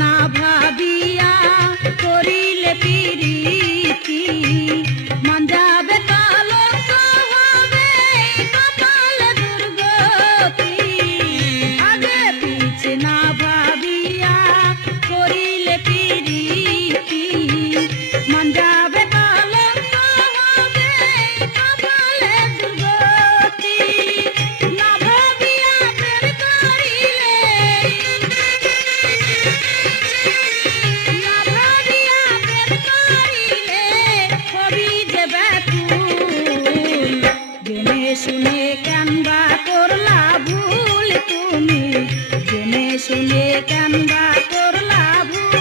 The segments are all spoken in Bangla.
না ভাবিয়া করিলে প্রীতি মান যাবে কলঙ্ক হবে কপালে দুর্গতি। আগে পিছে না ভাবিয়া করিলে প্রীতি মান যাবে কলঙ্ক হবে কপালে দুর্গতি। না ভাবিয়া প্রেম করিলে শুনে কানবা করলা ভুল তুমি, জেনে শুনে কানবা করলা ভুল।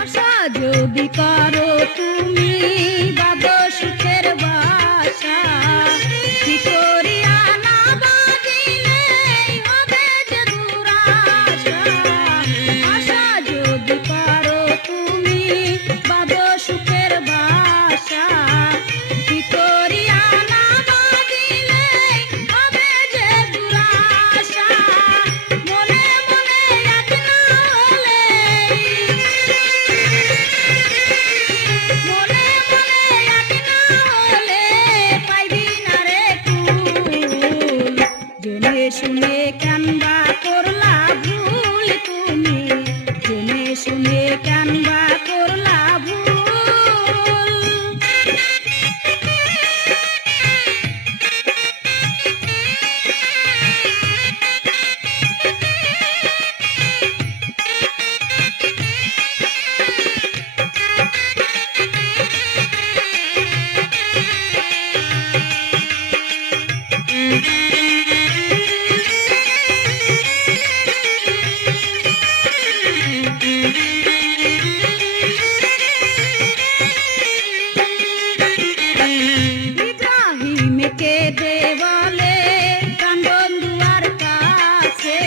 আশা যদি করো তুমি বাঁধো সুখের বাসা, কি করিয়া না বাঁধিলে হবে যে দুরাশা। আশা যদি করো তুমি বাঁধো সুখের বাসা, কি করিয়া না বাঁধিলে হবে যে দুরাশা। মনে মনে এক না হলে মনে মনে এক না হলে পাইবি না রে কুল। জেনে শুনে কানবা করলা ভুল তুমি, জেনে শুনে কানবা করলা ভুল। ইব্রাহিমকে দেওয়ালে কান্দন দুয়ার কাছে,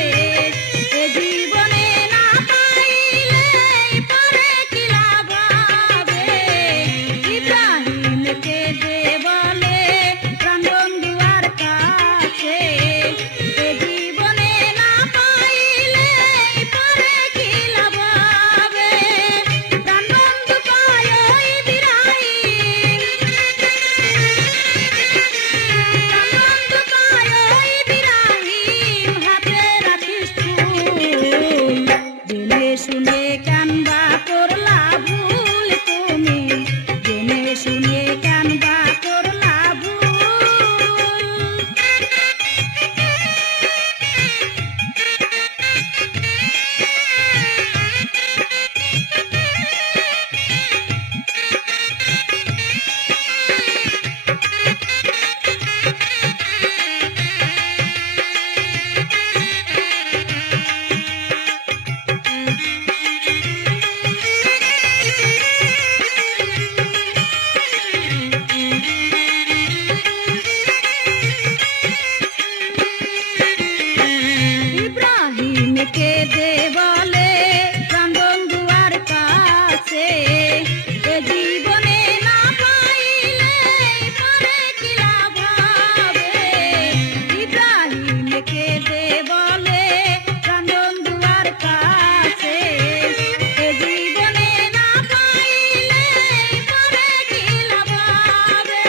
এ জীবনে না পাইলে পরে কি লাভ হবে। ইব্রাহিমকে দেওয়ালে কান্দন দুয়ার কাছে, এ জীবনে না পাইলে পরে কি লাভ হবে। প্রাণবন্ধু পায় ইব্রাহিম, প্রাণবন্ধু পায় ইব্রাহিম, হাতে রাখিস ফুল। জেনে শুনে কানবা করলা ভুল তুমি, জেনে শুনে কানবা করলা ভুল। ইব্রাহিমকে দেওয়ালে কান্দন দুয়ার কাছে, এ জীবনে না পাইলে পরে কি লাভ হবে। ইব্রাহিমকে দেওয়ালে কান্দন দুয়ার কাছে, এ জীবনে না পাইলে পরে কি লাভ হবে।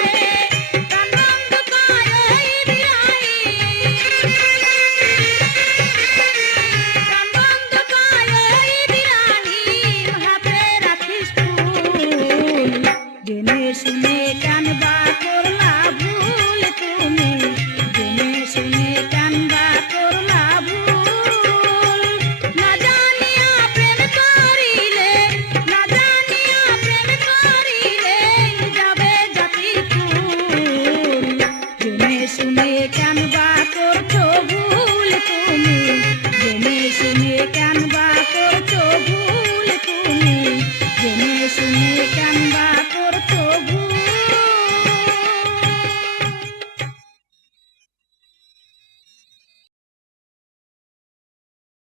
প্রাণবন্ধু পায় ইব্রাহিম, প্রাণবন্ধু পায় ইব্রাহিম, হাতে রাখিস ফুল। জেনে শুনে